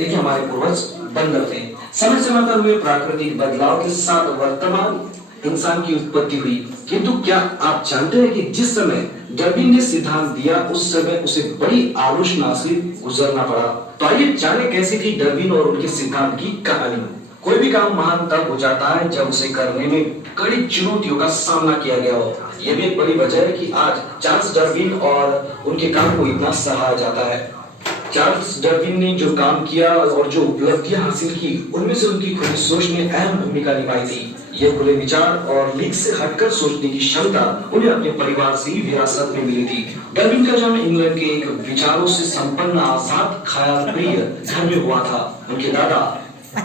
देखिए हमारे पूर्वज बंदर थे। समय समय पर हुए प्राकृतिक बदलाव के साथ वर्तमान इंसान की उत्पत्ति हुई। किंतु क्या आप जानते हैं कि जिस समय डार्विन ने सिद्धांत दिया उस समय उसे बड़ी आलोचना से गुजरना पड़ा। तो आइए जाने कैसे थी डार्विन और उनके सिद्धांत की कहानी। कोई भी काम महान तब हो जाता है जब उसे करने में कड़ी चुनौतियों का सामना किया गया हो। यह भी एक बड़ी वजह है कि आज चार्ल्स डार्विन और उनके काम को इतना सराहा जाता है। चार्ल्स डार्विन ने जो काम किया और जो उपलब्धियां हासिल की, उनमें से उनकी खुली सोच ने अहम भूमिका निभाई थी। ये खुले विचार और लीक से हटकर सोचने की क्षमता उन्हें अपने परिवार से ही विरासत में मिली थी। डार्विन का जन्म इंग्लैंड के एक विचारों से संपन्न आजाद ख्याल प्रिय घर में हुआ था। उनके दादा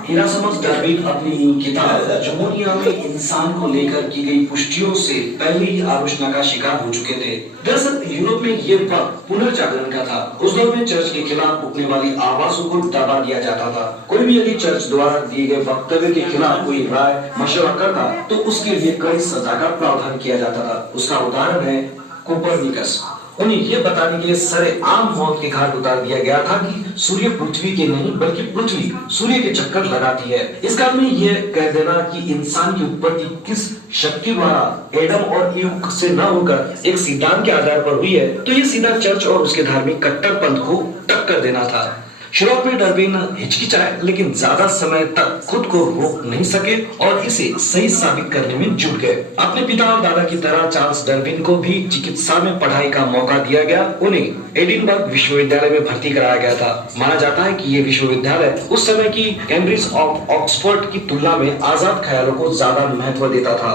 इरासमस डार्विन अपनी किताब जमोनिया में इंसान को लेकर की गई पुष्टियों से पहले ही आलोचना का शिकार हो चुके थे। दरअसल यूरोप में ये वक्त पुनर्जागरण का था। उस दौर में चर्च के खिलाफ उठने वाली आवाजों को दबा दिया जाता था। कोई भी यदि चर्च द्वारा दिए गए वक्तव्य के खिलाफ कोई राय मशवरा करता तो उसके लिए कड़ी सजा का प्रावधान किया जाता था। उसका उदाहरण है कोपरनिकस। उन्हें यह बताने के लिए सरेआम मौत के घाट उतार दिया गया था कि सूर्य पृथ्वी के नहीं बल्कि पृथ्वी सूर्य के चक्कर लगाती है। इस काल में यह कह देना कि इंसान की उत्पत्ति किस शक्ति द्वारा एडम और ईव से न होकर एक सिद्धांत के आधार पर हुई है, तो यह सीधा चर्च और उसके धार्मिक कट्टरपंथ को टक्कर देना था। शुरुआत में डार्विन हिचकिचाए, लेकिन ज्यादा समय तक खुद को रोक नहीं सके और इसे सही साबित करने में जुट गए। अपने पिता और दादा की तरह चार्ल्स डार्विन को भी चिकित्सा में पढ़ाई का मौका दिया गया। उन्हें एडिनबर्ग विश्वविद्यालय में भर्ती कराया गया था। माना जाता है कि ये विश्वविद्यालय उस समय की कैम्ब्रिज और ऑक्सफोर्ड की तुलना में आजाद ख्यालों को ज्यादा महत्व देता था।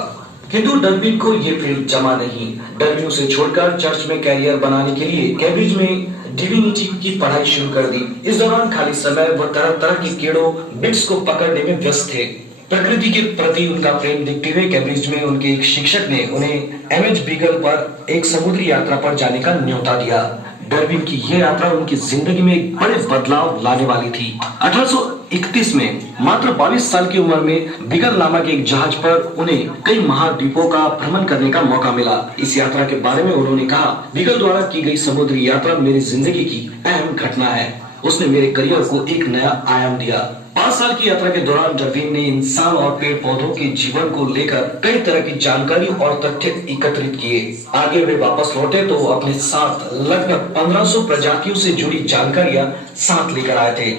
किंतु डार्विन को ये फील्ड जमा नहीं। डार्विन उसे छोड़कर चर्च में कैरियर बनाने के लिए कैम्ब्रिज में डिविनिटी की पढ़ाई शुरू कर दी। इस दौरान खाली समय वह तरह तरह के कीड़ों बिट्स को पकड़ने में व्यस्त थे। प्रकृति के प्रति उनका प्रेम देखते हुए कैम्ब्रिज में उनके एक शिक्षक ने उन्हें एमएच बीगल पर एक समुद्री यात्रा पर जाने का न्योता दिया। डार्विन की यह यात्रा उनकी जिंदगी में एक बड़े बदलाव लाने वाली थी। 1831 में मात्र 22 साल की उम्र में बीगल नामक एक जहाज पर उन्हें कई महाद्वीपों का भ्रमण करने का मौका मिला। इस यात्रा के बारे में उन्होंने कहा, बीगल द्वारा की गई समुद्री यात्रा मेरी जिंदगी की अहम घटना है। उसने मेरे करियर को एक नया आयाम दिया। 5 साल की यात्रा के दौरान डार्विन ने इंसान और पेड़ पौधों के जीवन को लेकर कई तरह की जानकारी और तथ्य एकत्रित किए। आगे वे वापस लौटे तो अपने साथ लगभग 1500 प्रजातियों से जुड़ी जानकारियां साथ लेकर आए थे।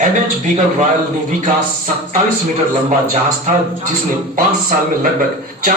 एमएच बीगल रॉयल नेवी का 27 मीटर लंबा जहाज था, जिसने 5 साल में लगभग